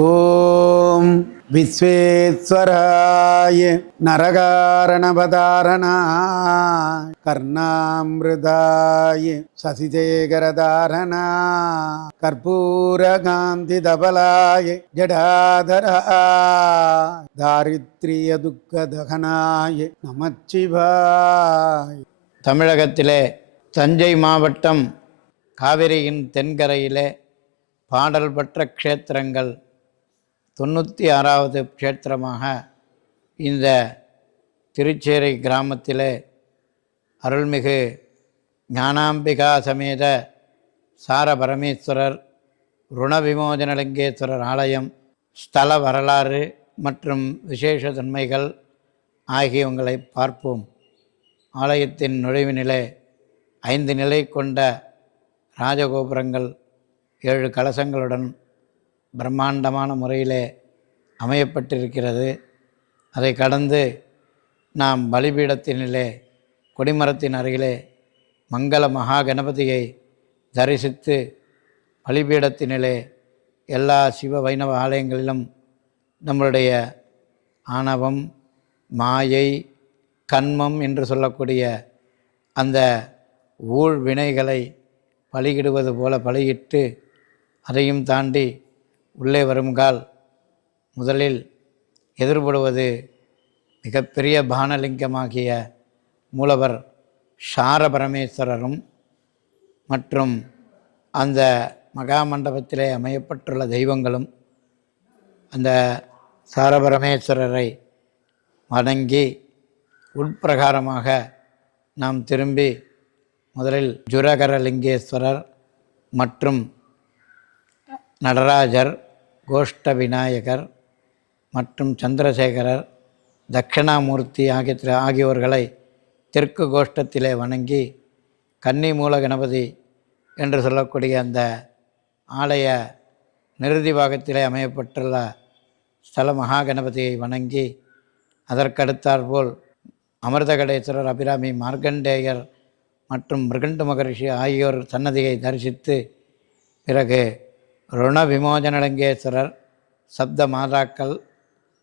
ஓம் விஸ்வேஸ்வராய நரகாரணபதாரணாய கர்ணாமிருதாய சசிசேகரதாரணா கற்பூரகாந்தி தபலாய ஜடாதராய தாரித்ரிய துக்கதகனாய நமச்சிவாய. தமிழகத்திலே தஞ்சை மாவட்டம் காவிரியின் தென்கரையிலே பாடல் பெற்ற க்ஷேத்திரங்கள் 96வது க்ஷேத்திரமாக இந்த திருச்சேரை கிராமத்திலே அருள்மிகு ஞானாம்பிகா சமேத சாரபரமேஸ்வரர் ருணவிமோசனலிங்கேஸ்வரர் ஆலயம் ஸ்தல வரலாறு மற்றும் விசேஷ தன்மைகள் ஆகியவங்களை பார்ப்போம். ஆலயத்தின் நுழைவினிலே 5 நிலை கொண்ட ராஜகோபுரங்கள் 7 கலசங்களுடன் பிரம்மாண்டமான முறையிலே அமையப்பட்டிருக்கிறது. அதை கடந்து நாம் பலிபீடத்தினிலே கொடிமரத்தின் அருகிலே மங்கள மகா கணபதியை தரிசித்து பலிபீடத்தினிலே எல்லா சிவ வைணவ ஆலயங்களிலும் நம்மளுடைய ஆணவம், மாயை, கன்மம் என்று சொல்லக்கூடிய அந்த ஊழ் வினைகளை பலியிடுவது போல பலியிட்டு அதையும் தாண்டி உள்ளே வருங்கால் முதலில் எதிர்படுவது மிகப்பெரிய பானலிங்கமாகிய மூலவர் சாரபரமேஸ்வரரும் மற்றும் அந்த மகாமண்டபத்திலே அமையப்பட்டுள்ள தெய்வங்களும் அந்த சாரபரமேஸ்வரரை வணங்கி உட்பிரகாரமாக நாம் திரும்பி முதலில் ஜுரகரலிங்கேஸ்வரர் மற்றும் நடராஜர், கோஷ்ட விநாயகர் மற்றும் சந்திரசேகரர், தட்சிணாமூர்த்தி ஆகியோர்களை தெற்கு கோஷ்டத்திலே வணங்கி கன்னி மூல கணபதி என்று சொல்லக்கூடிய அந்த ஆலய நிறுதி பாகத்திலே அமையப்பட்டுள்ள ஸ்தல மகா கணபதியை வணங்கி அதற்கடுத்தாற்போல் அமிர்தகடேஸ்வரர், அபிராமி, மார்க்கண்டேயர் மற்றும் மிருகண்டு மகரிஷி ஆகியோர் சன்னதியை தரிசித்து பிறகு ருண விமோசனலிங்கேஸ்வரர், சப்த மாதாக்கள்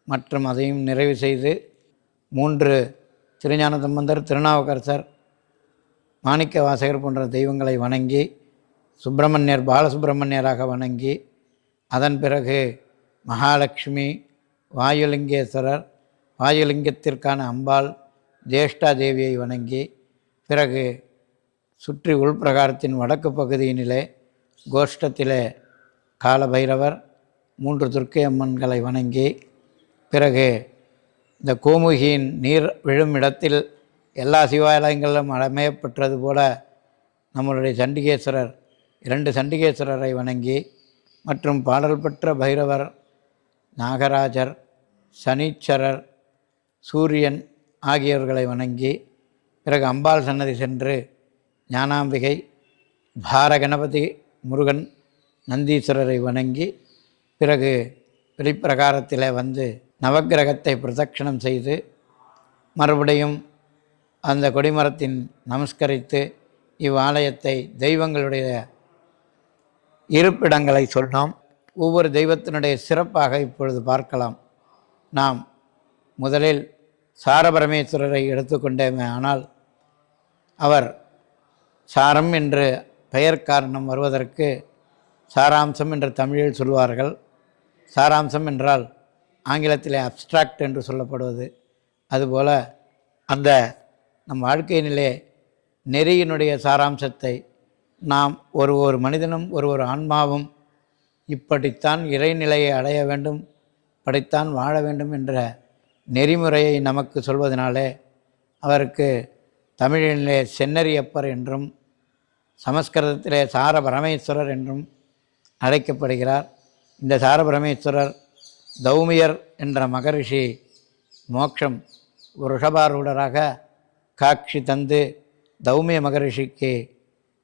மற்றும் அதையும் நிறைவு செய்து 3 திருஞான சம்பந்தர், திருநாவுக்கரசர், மாணிக்க வாசகர் போன்ற தெய்வங்களை வணங்கி சுப்பிரமணியர், பாலசுப்பிரமணியராக வணங்கி அதன் பிறகு மகாலட்சுமி, வாயுலிங்கேஸ்வரர், வாயுலிங்கத்திற்கான அம்பாள், ஜேஷ்டா தேவியை வணங்கி பிறகு சுற்றி உள்பிரகாரத்தின் வடக்கு பகுதியினிலே கோஷ்டத்திலே காலபைரவர், 3 துர்க்கை அம்மன்களை வணங்கி பிறகு இந்த கோமுகியின் நீர் விழும் இடத்தில் எல்லா சிவாலயங்களிலும் அமையப்பட்டது போல நம்மளுடைய சண்டிகேஸ்வரர் 2 சண்டிகேஸ்வரரை வணங்கி மற்றும் பாடல் பெற்ற பைரவர், நாகராஜர், சனீச்சரர், சூரியன் ஆகியோர்களை வணங்கி பிறகு அம்பாள் சன்னதி சென்று ஞானாம்பிகை, பாரகணபதி, முருகன், நந்தீஸ்வரரை வணங்கி பிறகு வெளிப்பிரகாரத்தில் வந்து நவக்கிரகத்தை பிரதட்சணம் செய்து மறுபடியும் அந்த கொடிமரத்தின் நமஸ்கரித்து இவ்வாலயத்தை தெய்வங்களுடைய இருப்பிடங்களை சொன்னோம். ஒவ்வொரு தெய்வத்தினுடைய சிறப்பாக இப்பொழுது பார்க்கலாம். நாம் முதலில் சாரபரமேஸ்வரரை எடுத்துக்கொண்டேமே ஆனால் அவர் சாரம் என்று பெயர் காரணம் வருவதற்கு சாராம்சம் என்று தமிழில் சொல்வார்கள். சாராம்சம் என்றால் ஆங்கிலத்திலே அப்ஸ்ட்ராக்ட் என்று சொல்லப்படுவது. அதுபோல் அந்த நம் வாழ்க்கையினிலே நெறியினுடைய சாராம்சத்தை நாம் ஒரு மனிதனும் ஒரு ஆன்மாவும் இப்படித்தான் இறைநிலையை அடைய வேண்டும், இப்படித்தான் வாழ வேண்டும் என்ற நெறிமுறையை நமக்கு சொல்வதனாலே அவருக்கு தமிழிலே சென்னரியப்பர் என்றும் சமஸ்கிருதத்திலே சாரபரமேஸ்வரர் என்றும் அழைக்கப்படுகிறார். இந்த சாரபரமேஸ்வரர் தௌமியர் என்ற மகரிஷி மோட்சம் ரிஷபாரூடராக காட்சி தந்து தௌமிய மகரிஷிக்கு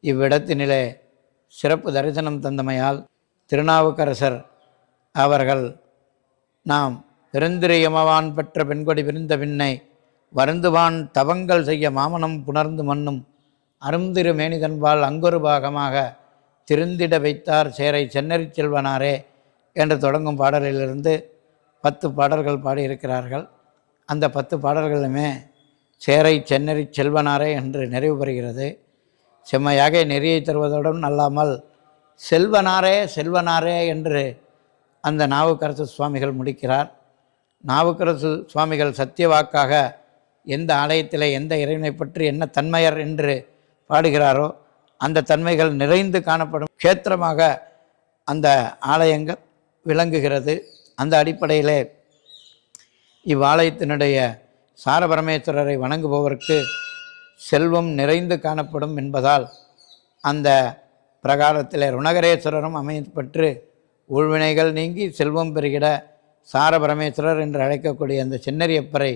இவ்விடத்தினிலே சிறப்பு தரிசனம் தந்தமையால் திருநாவுக்கரசர் அவர்கள் நாம் பெருந்திரியமவான் பெற்ற பெண்கொடி விருந்த விண்ணை வருந்துவான் தவங்கள் செய்ய மாமனம் புணர்ந்து மண்ணும் அருந்திரு மேனிதன்பால் அங்கொரு பாகமாக திருந்திட வைத்தார் சேரை சென்னறி செல்வனாரே என்று தொடங்கும் பாடலிலிருந்து 10 பாடல்கள் பாடியிருக்கிறார்கள். அந்த 10 பாடல்களுமே சேரை சென்னறி செல்வனாரே என்று நிறைவு பெறுகிறது. செம்மையாக நெறியை தருவதுடன் அல்லாமல் செல்வனாரே செல்வனாரே என்று அந்த நாவுக்கரசு சுவாமிகள் முடிக்கிறார். நாவுக்கரசு சுவாமிகள் சத்திய வாக்காக எந்த ஆலயத்தில் எந்த இறைவனை பற்றி என்ன தன்மையர் என்று பாடுகிறாரோ அந்த தன்மைகள் நிறைந்து காணப்படும் க்ஷேத்திரமாக அந்த ஆலயங்கள் விளங்குகிறது. அந்த அடிப்படையிலே இவ்வாலயத்தினுடைய சாரபரமேஸ்வரரை வணங்குபவருக்கு செல்வம் நிறைந்து காணப்படும் என்பதால் அந்த பிரகாரத்தில் ருணகரேஸ்வரரும் அமையப்பெற்று ஊழ்வினைகள் நீங்கி செல்வம் பெருகிட சாரபரமேஸ்வரர் என்று அழைக்கக்கூடிய அந்த சென்னரியப்பரை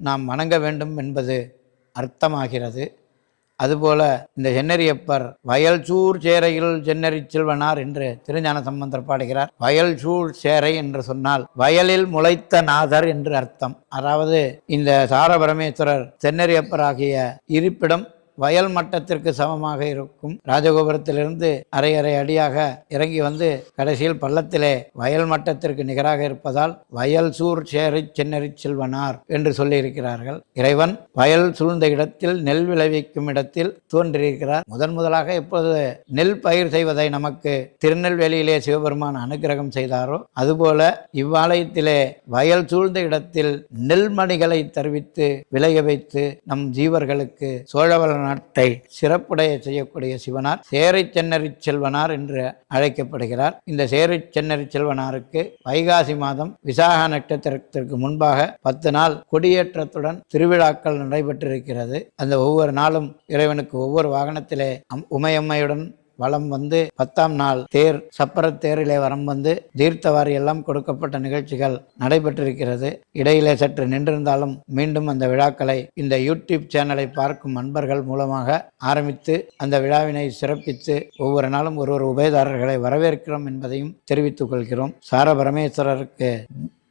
நாம் வணங்க வேண்டும் என்பது அர்த்தமாகிறது. அதுபோல இந்த சென்னரியப்பர் வயல் சூர் சேரையில் சென்னறி செல்வனார் என்று திருஞான சம்பந்தர் பாடுகிறார். வயல் சூழ் சேரை என்று சொன்னால் வயலில் முளைத்த நாதர் என்று அர்த்தம். அதாவது இந்த சாரபரமேஸ்வரர் சென்னரியப்பர் ஆகிய இருப்பிடம் வயல் மட்டத்திற்கு சமமாக இருக்கும். ராஜகோபுரத்திலிருந்து அரை அடியாக இறங்கி வந்து கடைசியில் பள்ளத்திலே வயல் மட்டத்திற்கு நிகராக இருப்பதால் வயல் சூர் சேரை சென்னறி செல்வனார் என்று சொல்லியிருக்கிறார்கள். இறைவன் வயல் சூழ்ந்த இடத்தில் நெல் விளைவிக்கும் இடத்தில் தோன்றியிருக்கிறார். முதலாக எப்போது நெல் பயிர் செய்வதை நமக்கு திருநெல்வேலியிலே சிவபெருமான் அனுக்கிரகம் செய்தாரோ அதுபோல இவ்வாலயத்திலே வயல் சூழ்ந்த இடத்தில் நெல்மணிகளை தருவித்து விளைய வைத்து நம் ஜீவர்களுக்கு சோழவள நாட்டை சிறப்புடைய செய்யக்கூடிய சிவனார் சேரை சென்னறி செல்வனார் என்று அழைக்கப்படுகிறார். இந்த சேரை சென்னறி செல்வனாருக்கு வைகாசி மாதம் விசாக நட்சத்திரத்திற்கு முன்பாக 10 நாள் கொடியேற்றத்துடன் திருவிழாக்கள் நடைபெற்றிருக்கிறது. அந்த ஒவ்வொரு நாளும் இறைவனுக்கு ஒவ்வொரு வாகனத்திலே உமையம்மையுடன் வலம் வந்து 10ஆம் நாள் தேர் சப்பரத் தேரிலே வரம் வந்து தீர்த்தவாரி எல்லாம் கொடுக்கப்பட்ட நிகழ்ச்சிகள் நடைபெற்றிருக்கிறது. இடையிலே சற்று நின்றிருந்தாலும் மீண்டும் அந்த விழாக்களை இந்த யூடியூப் சேனலை பார்க்கும் அன்பர்கள் மூலமாக ஆரம்பித்து அந்த விழாவினை சிறப்பித்து ஒவ்வொரு நாளும் ஒரு உபயதாரர்களை வரவேற்கிறோம் என்பதையும் தெரிவித்துக் கொள்கிறோம். சாரபரமேஸ்வரருக்கு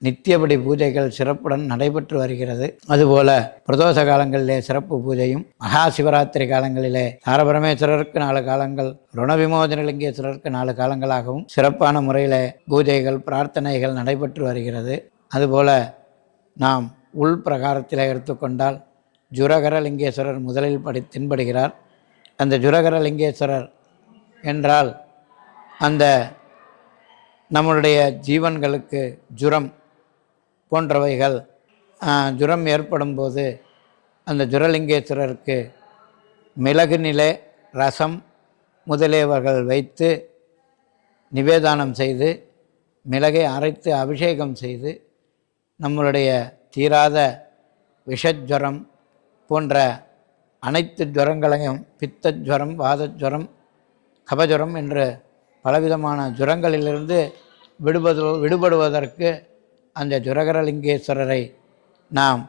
நித்தியபடி பூஜைகள் சிறப்புடன் நடைபெற்று வருகிறது. அதுபோல பிரதோஷ காலங்களிலே சிறப்பு பூஜையும், மகா சிவராத்திரி காலங்களிலே சாரபரமேஸ்வரருக்கு 4 காலங்கள், ருணவிமோசனலிங்கேஸ்வரருக்கு 4 காலங்களாகவும் சிறப்பான முறையில் பூஜைகள் பிரார்த்தனைகள் நடைபெற்று வருகிறது. அதுபோல நாம் உள் பிரகாரத்தில் எடுத்துக்கொண்டால் ஜுரகரலிங்கேஸ்வரர் முதலில் தென்படுகிறார். அந்த ஜுரகரலிங்கேஸ்வரர் என்றால் அந்த நம்மளுடைய ஜீவன்களுக்கு ஜுரம் போன்றவைகள் ஜுரம் ஏற்படும் போது அந்த ஜுரலிங்கேஸ்வரருக்கு மிளகு நிலை ரசம் முதலியவர்கள் வைத்து நிவேதானம் செய்து மிளகை அரைத்து அபிஷேகம் செய்து நம்மளுடைய தீராத விஷஜ்வரம் போன்ற அனைத்து ஜுரங்களையும் பித்தஜ்வரம், வாதஜ்வரம், கபஜ்வரம் என்று பலவிதமான ஜுரங்களிலிருந்து விடுபடுவதற்கு அந்த ஜுரகரலிங்கேஸ்வரரை நாம்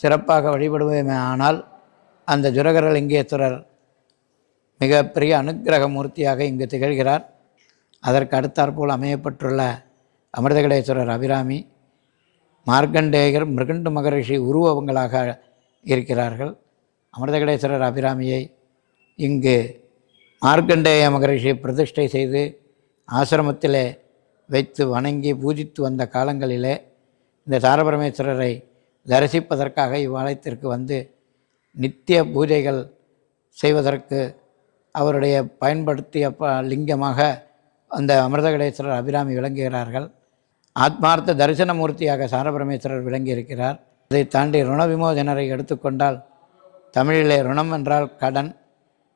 சிறப்பாக வழிபடுவோமே. ஆனால் அந்த ஜுரகரலிங்கேஸ்வரர் மிகப்பெரிய அனுக்கிரக மூர்த்தியாக இங்கு திகழ்கிறார். அதற்கு அடுத்தாற்போல் அமையப்பட்டுள்ள அமிர்தகடேஸ்வரர் அபிராமி, மார்க்கண்டேயர், மிருகண்டு மகரிஷி உருவங்களாக இருக்கிறார்கள். அமிர்தகடேஸ்வரர் அபிராமியை இங்கு மார்க்கண்டேய மகரிஷி பிரதிஷ்டை செய்து ஆசிரமத்திலே வைத்து வணங்கி பூஜித்து வந்த காலங்களிலே இந்த சாரபரமேஸ்வரரை தரிசிப்பதற்காக இவ்வாலயத்திற்கு வந்து நித்திய பூஜைகள் செய்வதற்கு அவருடைய பயன்படுத்திய லிங்கமாக அந்த அமிர்தகடேஸ்வரர் அபிராமி விளங்குகிறார்கள். ஆத்மார்த்த தரிசனமூர்த்தியாக சாரபரமேஸ்வரர் விளங்கியிருக்கிறார். அதை தாண்டி ருண விமோசனரை எடுத்துக்கொண்டால் தமிழிலே ருணம் என்றால் கடன்,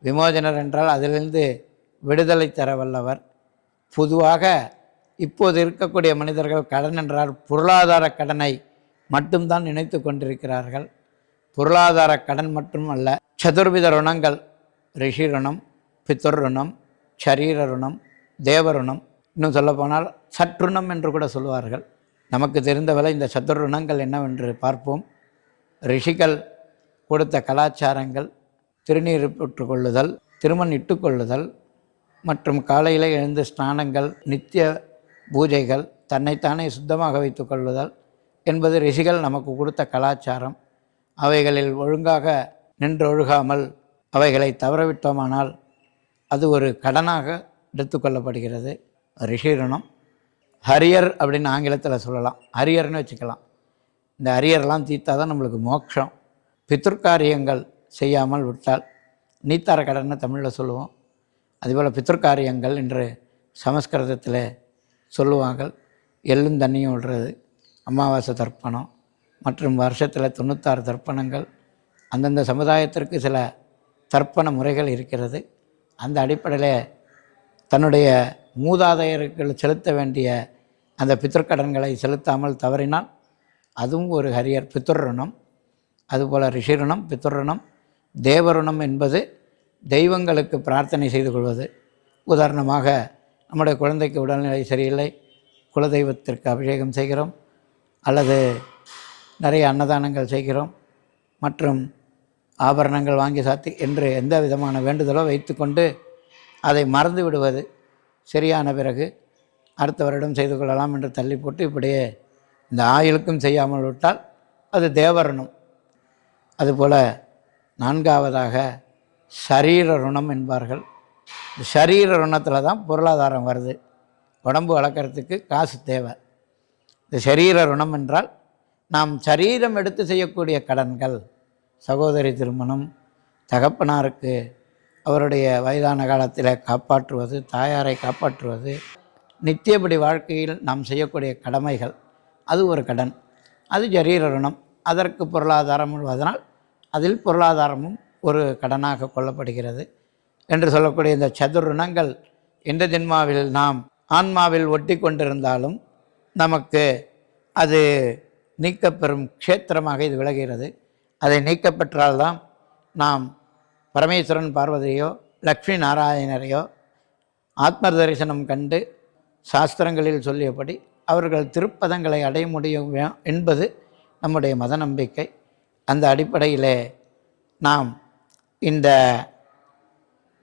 விமோசனர் என்றால் அதிலிருந்து விடுதலை தர வல்லவர். பொதுவாக இப்போது இருக்கக்கூடிய மனிதர்கள் கடன் என்றால் பொருளாதார கடனை மட்டும்தான் நினைத்து கொண்டிருக்கிறார்கள். பொருளாதார கடன் மட்டும் அல்ல, சதுர்வித ருணங்கள், ரிஷி ருணம், பித்துர் ருணம், சரீர ருணம், தேவருணம், இன்னும் சொல்லப்போனால் சற்றுணம் என்று கூட சொல்வார்கள். நமக்கு தெரிந்தவரை இந்த சதுர்ருணங்கள் என்னவென்று பார்ப்போம். ரிஷிகள் கொடுத்த கலாச்சாரங்கள் திருநீர் பெற்றுக்கொள்ளுதல், திருமண் இட்டுக்கொள்ளுதல் மற்றும் காலையில் எழுந்து ஸ்நானங்கள், நித்திய பூஜைகள், தன்னைத்தானே சுத்தமாக வைத்து கொள்ளுதல் என்பது ரிஷிகள் நமக்கு கொடுத்த கலாச்சாரம். அவைகளில் ஒழுங்காக நின்றொழுகாமல் அவைகளை தவறவிட்டோமானால் அது ஒரு கடனாக எடுத்துக்கொள்ளப்படுகிறது. ரிஷி ருணம். ஹரியர் அப்படின்னு ஆங்கிலத்தில் சொல்லலாம், ஹரியர்னு வச்சுக்கலாம். இந்த ஹரியர்லாம் தீர்த்தா தான் நம்மளுக்கு மோட்சம். பித்ருக்காரியங்கள் செய்யாமல் விட்டால் நீத்தார கடன்னு தமிழில் சொல்லுவோம். அதுபோல் பித்ருக்காரியங்கள் என்று சமஸ்கிருதத்தில் சொல்லுவார்கள். எள்ளும் தண்ணியும் விடுறது, அமாவாசை தர்ப்பணம் மற்றும் வருஷத்தில் 96 தர்ப்பணங்கள். அந்தந்த சமுதாயத்திற்கு சில தர்ப்பண முறைகள் இருக்கிறது. அந்த அடிப்படையில் தன்னுடைய மூதாதையர்கள் செலுத்த வேண்டிய அந்த பித்ருக்கடன்களை செலுத்தாமல் தவறினால் அதுவும் ஒரு ஹரியர் பித்ருணம். அதுபோல் ரிஷிருணம், பித்ருணம், தேவருணம் என்பது தெய்வங்களுக்கு பிரார்த்தனை செய்து கொள்வது. உதாரணமாக நம்முடைய குழந்தைக்கு உடல்நிலை சரியில்லை, குலதெய்வத்திற்கு அபிஷேகம் செய்கிறோம், அல்லது நிறைய அன்னதானங்கள் செய்கிறோம், மற்றும் ஆபரணங்கள் வாங்கி சாத்தி என்று எந்த விதமான வேண்டுதலோ வைத்துக்கொண்டு அதை மறந்து விடுவது. சரியான பிறகு அடுத்த வருடம் செய்து கொள்ளலாம் என்று தள்ளி போட்டு இப்படியே இந்த ஆயுளுக்கும் செய்யாமல் விட்டால் அது தேவருணம். அதுபோல் நான்காவதாக சரீர ருணம் என்பார்கள். இந்த சரீர ருணத்தில் தான் பொருளாதாரம் வருது. உடம்பு வளர்க்குறதுக்கு காசு தேவை. இந்த சரீர ருணம் என்றால் நாம் சரீரம் எடுத்து செய்யக்கூடிய கடன்கள், சகோதரி திருமணம், தகப்பனாருக்கு அவருடைய வயதான காலத்தில் காப்பாற்றுவது, தாயாரை காப்பாற்றுவது, நித்தியபடி வாழ்க்கையில் நாம் செய்யக்கூடிய கடமைகள், அது ஒரு கடன், அது சரீர ருணம். அதற்கு பொருளாதாரம் உள்ளதனால் அதில் பொருளாதாரமும் ஒரு கடனாக கொள்ளப்படுகிறது என்று சொல்லக்கூடிய இந்த சதுர்ருணங்கள் இந்த ஜென்மாவில் நாம் ஆன்மாவில் ஒட்டி கொண்டிருந்தாலும் நமக்கு அது நீக்கப்பெறும் க்ஷேத்திரமாக இது விளங்குகிறது. அதை நீக்கப்பெற்றால்தான் நாம் பரமேஸ்வரன் பார்வதியோ லக்ஷ்மி நாராயணரையோ ஆத்ம தரிசனம் கண்டு சாஸ்திரங்களில் சொல்லியபடி அவர்கள் திருப்பதங்களை அடைய முடியும் என்பது நம்முடைய மத நம்பிக்கை. அந்த அடிப்படையிலே நாம் இந்த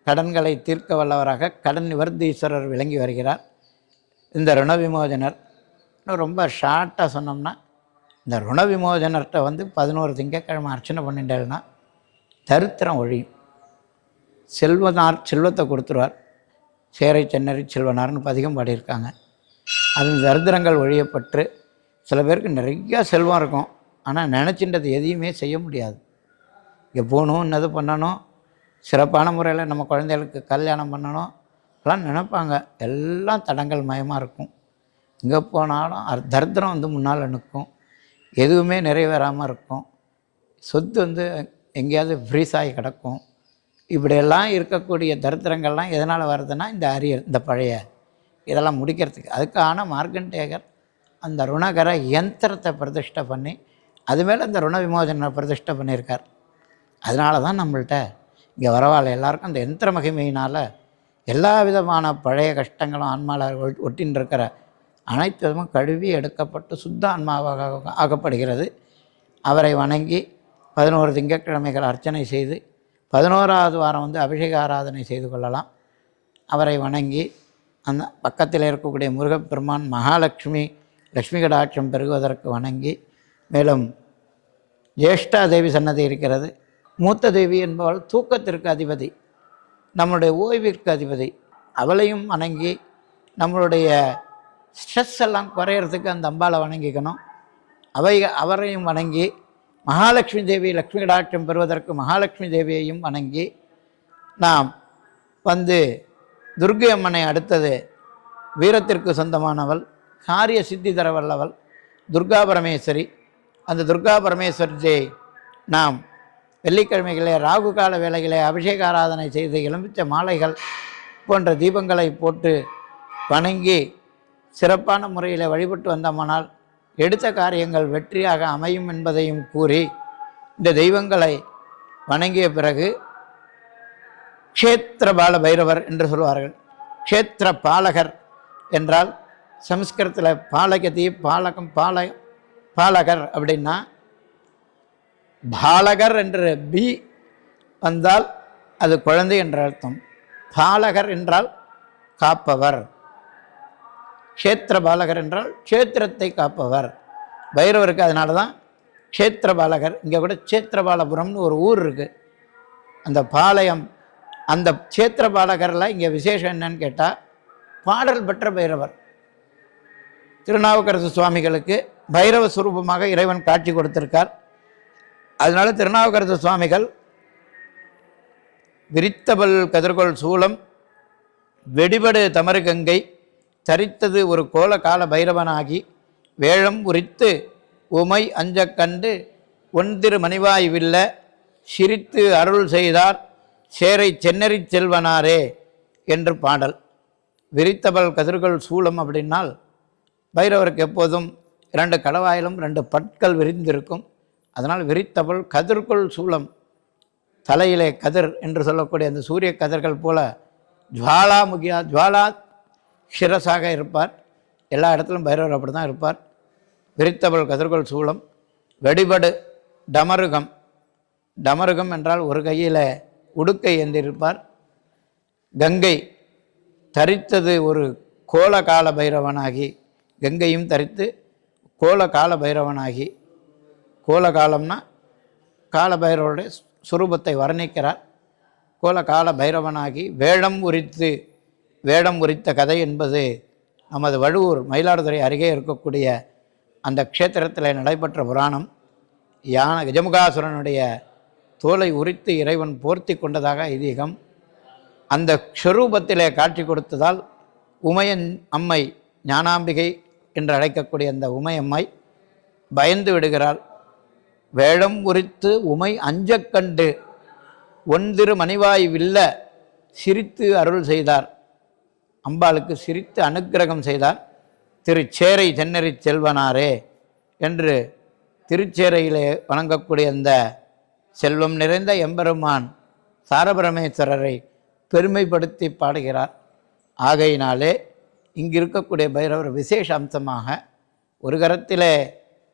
கடன்களை தீர்க்க வல்லவராக கடன் நிவர்த்தீஸ்வரர் விளங்கி வருகிறார். இந்த ருண விமோசனர் ரொம்ப ஷார்ட்டாக சொன்னோம்னா, இந்த ருண விமோசனர்கிட்ட 11 திங்கட்கிழமை அர்ச்சனை பண்ணிட்டேன்னா தரித்திரம் ஒழியும். செல்வத்தை கொடுத்துருவார். சேரை சென்னறி செல்வனார்னு பதிகம் பாடியிருக்காங்க. அது தரித்திரங்கள் ஒழியப்பட்டு சில பேருக்கு நிறையா செல்வம் இருக்கும், ஆனால் நினச்சின்றது எதையுமே செய்ய முடியாது. இங்கே போகணும், இன்னது பண்ணணும், சிறப்பான முறையில் நம்ம குழந்தைகளுக்கு கல்யாணம் பண்ணணும் எல்லாம் நினைப்பாங்க. எல்லாம் தடங்கள் மயமாக இருக்கும். எங்கே போனாலும் தரித்திரம் முன்னால் நிற்கும். எதுவுமே நிறைவேறாமல் இருக்கும். சொத்து எங்கேயாவது ஃப்ரீஸ் ஆகி கிடக்கும். இப்படியெல்லாம் இருக்கக்கூடிய தரித்திரங்கள்லாம் எதனால் வருதுன்னா இந்த அரியர், இந்த பழைய இதெல்லாம் முடிக்கிறதுக்கு. அதுக்கான மார்க்கண்டேயர் அந்த ருணகர யந்திரத்தை பிரதிஷ்டை பண்ணி அது மேலே அந்த ருண விமோசனை பிரதிஷ்டை பண்ணியிருக்கார். அதனால தான் நம்மள்கிட்ட இங்கே வரவாள் எல்லாருக்கும் அந்த யந்திர மகிமையினால் எல்லா விதமான பழைய கஷ்டங்களும் ஆன்மாவில் ஒட்டின்னு இருக்கிற அனைத்து விதமும் கழுவி எடுக்கப்பட்டு சுத்த ஆன்மாவாக ஆக்கப்படுகிறது. அவரை வணங்கி 11 திங்கட்கிழமைகள் அர்ச்சனை செய்து 11ஆவது வாரம் அபிஷேக ஆராதனை செய்து கொள்ளலாம். அவரை வணங்கி அந்த பக்கத்தில் இருக்கக்கூடிய முருகப்பெருமான் மகாலட்சுமி லக்ஷ்மி கடாட்சம் பெருகுவதற்கு வணங்கி, மேலும் ஜேஷ்டா தேவி சன்னதி இருக்கிறது. மூத்த தேவி என்பவள் தூக்கத்திற்கு அதிபதி, நம்மளுடைய ஓய்விற்கு அதிபதி. அவளையும் வணங்கி நம்மளுடைய ஸ்ட்ரெஸ் எல்லாம் குறையிறதுக்கு அந்த அம்பாளை வணங்கிக்கணும். அவரையும் வணங்கி மகாலட்சுமி தேவி லக்ஷ்மி கடாட்சம் பெறுவதற்கு மகாலட்சுமி தேவியையும் வணங்கி நாம் துர்க்கை அம்மனை அடுத்தது வீரத்திற்கு சொந்தமானவள், காரிய சித்தி தர வல்லவள் துர்கா பரமேஸ்வரி. அந்த துர்கா பரமேஸ்வரியை நாம் வெள்ளிக்கிழமைகளே ராகு கால வேளைகளே அபிஷேக ஆராதனை செய்து எலுமிச்சை மாலைகள் போன்ற தீபங்களை போட்டு வணங்கி சிறப்பான முறையில் வழிபட்டு வந்தோமானால் எடுத்த காரியங்கள் வெற்றியாக அமையும் என்பதையும் கூறி, இந்த தெய்வங்களை வணங்கிய பிறகு க்ஷேத்திர பால பைரவர் என்று சொல்வார்கள். க்ஷேத்திர பாலகர் என்றால் சமஸ்கிருதத்தில் பாலகதி பாலகம் பாலகர் அப்படின்னா, பாலகர் என்று பி வந்தால் அது குழந்தை என்ற அர்த்தம். பாலகர் என்றால் காப்பவர். க்ஷேத்திர பாலகர் என்றால் க்ஷேத்திரத்தை காப்பவர். பைரவருக்கு அதனால தான் க்ஷேத்திர பாலகர். இங்கே கூட க்ஷேத்திரபாலபுரம்னு ஒரு ஊர் இருக்குது. அந்த பாளையம், அந்த க்ஷேத்திர பாலகரில் இங்கே விசேஷம் என்னன்னு கேட்டால் பாடல் பெற்ற பைரவர். திருநாவுக்கரசு சுவாமிகளுக்கு பைரவ சுரூபமாக இறைவன் காட்சி கொடுத்திருக்கார். அதனால திருநாவுக்கரசு சுவாமிகள் விரித்தபல் கதிர்கொள் சூலம் வெடிபடு தமறு கங்கை தரித்தது ஒரு கோல கால பைரவனாகி வேழம் உரித்து உமை அஞ்ச கண்டு ஒன்திரு மணிவாய் வில்ல சிரித்து அருள் செய்தார் சேரை சென்னறி செல்வனாரே என்று பாடல். விரித்தபல் கதிர்கள் சூலம் அப்படின்னால் பைரவருக்கு எப்போதும் 2 கடவாயிலும் 2 பற்கள் விரிந்திருக்கும். அதனால் விரித்தபல் கதிர்கொள் சூலம், தலையிலே கதிர் என்று சொல்லக்கூடிய அந்த சூரிய கதிர்கள் போல ஜுவாலா சிரசாக இருப்பார். எல்லா இடத்திலும் பைரவர் அப்படி தான் இருப்பார். விரித்தபல் கதிர்கொள் சூலம் வெடிபடு டமருகம், டமருகம் என்றால் ஒரு கையில் உடுக்கை ஏந்திருப்பார். கங்கை தரித்தது ஒரு கோல கால பைரவனாகி, கங்கையும் தரித்து கோல கால பைரவனாகி, கோல காலம்னா கால பைரவருடைய சுரூபத்தை வர்ணிக்கிறார். கோல கால பைரவனாகி வேடம் உரித்த கதை என்பது நமது வழுவூர் மயிலாடுதுறை அருகே இருக்கக்கூடிய அந்த க்ஷேத்திரத்தில் நடைபெற்ற புராணம். கஜமுகாசுரனுடைய தோலை உரித்து இறைவன் போர்த்தி கொண்டதாக ஐதீகம். அந்த ஸ்வரூபத்திலே காட்சி கொடுத்ததால் உமையன் அம்மை ஞானாம்பிகை என்று அழைக்கக்கூடிய அந்த உமையம்மை பயந்து விடுகிறாள். வேடம் உரித்து உமை அஞ்ச கண்டு ஒன்திரு மணிவாய் வில்ல சிரித்து அருள் செய்தார். அம்பாளுக்கு சிரித்து அனுக்கிரகம் செய்தார். திருச்சேரை சென்னறி செல்வனாரே என்று திருச்சேரையிலே வணங்கக்கூடிய அந்த செல்வம் நிறைந்த எம்பெருமான் சாரபரமேஸ்வரரை பெருமைப்படுத்தி பாடுகிறார். ஆகையினாலே இங்கு இருக்கக்கூடிய பைரவர் விசேஷ அம்சமாக ஒரு கரத்திலே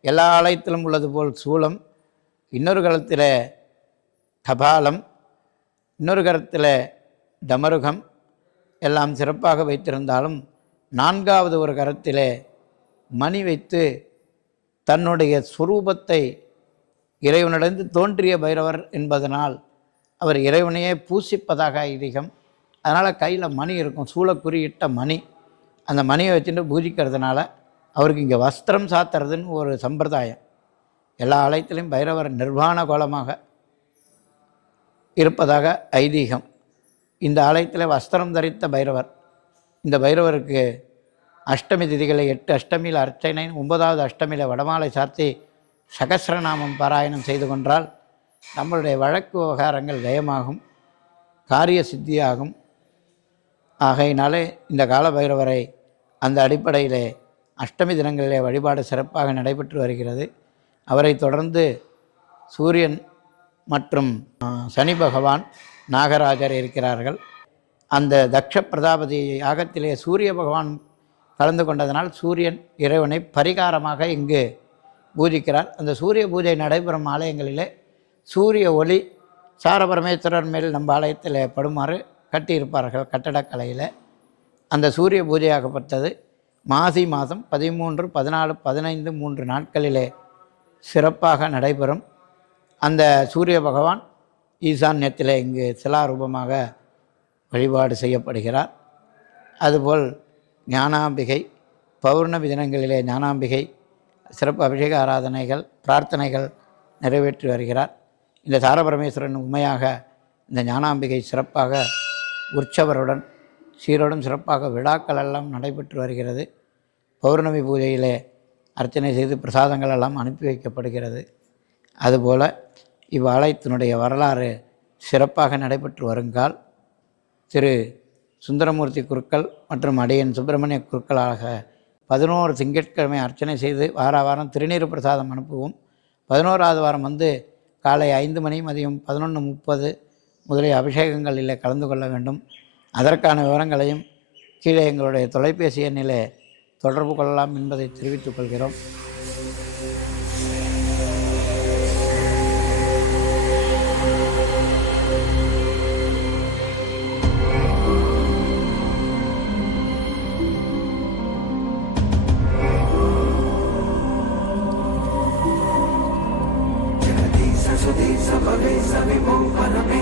எல்லா ஆலயத்திலும் உள்ளது போல் சூலம், இன்னொரு கரத்தில் கபாலம், இன்னொரு கரத்தில் டமருகம் எல்லாம் சிறப்பாக வைத்திருந்தாலும் 4வது ஒரு கரத்திலே மணி வைத்து தன்னுடைய சுரூபத்தை இறைவனிடந்து தோன்றிய பைரவர் என்பதனால் அவர் இறைவனையே பூசிப்பதாக ஐதீகம். அதனால் கையில் மணி இருக்கும், சூளக்குறியிட்ட மணி. அந்த மணியை வச்சுட்டு பூஜிக்கிறதுனால அவருக்கு இங்கே வஸ்திரம் சாத்துறதுன்னு ஒரு சம்பிரதாயம். எல்லா ஆலயத்திலையும் பைரவர் நிர்வாண கோலமாக இருப்பதாக ஐதீகம். இந்த ஆலயத்தில் வஸ்திரம் தரித்த பைரவர். இந்த பைரவருக்கு அஷ்டமி திதிகளை 8 அஷ்டமியில் அர்ச்சனை, 9வது அஷ்டமியில் வடமாலை சாத்தி சகஸ்ரநாமம் பாராயணம் செய்து கொண்டால் நம்மளுடைய வழக்கு விவகாரங்கள் ஜெயமாகும், காரிய சித்தியாகும். ஆகையினாலே இந்த கால பைரவரை அந்த அடிப்படையிலே அஷ்டமி தினங்களிலே வழிபாடு சிறப்பாக நடைபெற்று வருகிறது. அவரை தொடர்ந்து சூரியன் மற்றும் சனி பகவான் நாகராஜர் இருக்கிறார்கள். அந்த தக்ஷ பிரதாபதி யாகத்திலே சூரிய பகவான் கலந்து கொண்டதனால் சூரியன் இறைவனை பரிகாரமாக இங்கு பூஜிக்கிறார். அந்த சூரிய பூஜை நடைபெறும் ஆலயங்களிலே சூரிய ஒளி சாரபரமேஸ்வரர் மேல் நம்ம ஆலயத்தில் படுமாறு கட்டியிருப்பார்கள் கட்டடக்கலையில். அந்த சூரிய பூஜையாகப்பட்டது மாசி மாதம் 13, 14, 15 3 நாட்களிலே சிறப்பாக நடைபெறும். அந்த சூரிய பகவான் ஈசான்யத்தில் இங்கு சிலாரூபமாக வழிபாடு செய்யப்படுகிறார். அதுபோல் ஞானாம்பிகை பௌர்ணமி தினங்களிலே ஞானாம்பிகை சிறப்பு அபிஷேக ஆராதனைகள் பிரார்த்தனைகள் நிறைவேற்றி வருகிறார். இந்த சாரபரமேஸ்வரன் உண்மையாக இந்த ஞானாம்பிகை சிறப்பாக உற்சவருடன் சீரோடும் சிறப்பாக விழாக்கள் எல்லாம் நடைபெற்று வருகிறது. பௌர்ணமி பூஜையிலே அர்ச்சனை செய்து பிரசாதங்கள் எல்லாம் அனுப்பி வைக்கப்படுகிறது. அதுபோல் இவ்வாலயத்தினுடைய வரலாறு சிறப்பாக நடைபெற்று வருங்கால் திரு சுந்தரமூர்த்தி குருக்கள் மற்றும் அடியன் சுப்பிரமணிய குருக்களாக 11 திங்கட்கிழமை அர்ச்சனை செய்து வாரம் திருநீறு பிரசாதம் அனுப்புவோம். 11வது வாரம் காலை 5 மணி மதியம் 11:30 முதலிய அபிஷேகங்களிலே கலந்து கொள்ள வேண்டும். அதற்கான விவரங்களையும் கீழே எங்களுடைய தொலைபேசி எண்ணிலே தொடர்பு கொள்ளலாம் என்பதை தெரிவித்துக் கொள்கிறோம். Sa vivo, para me,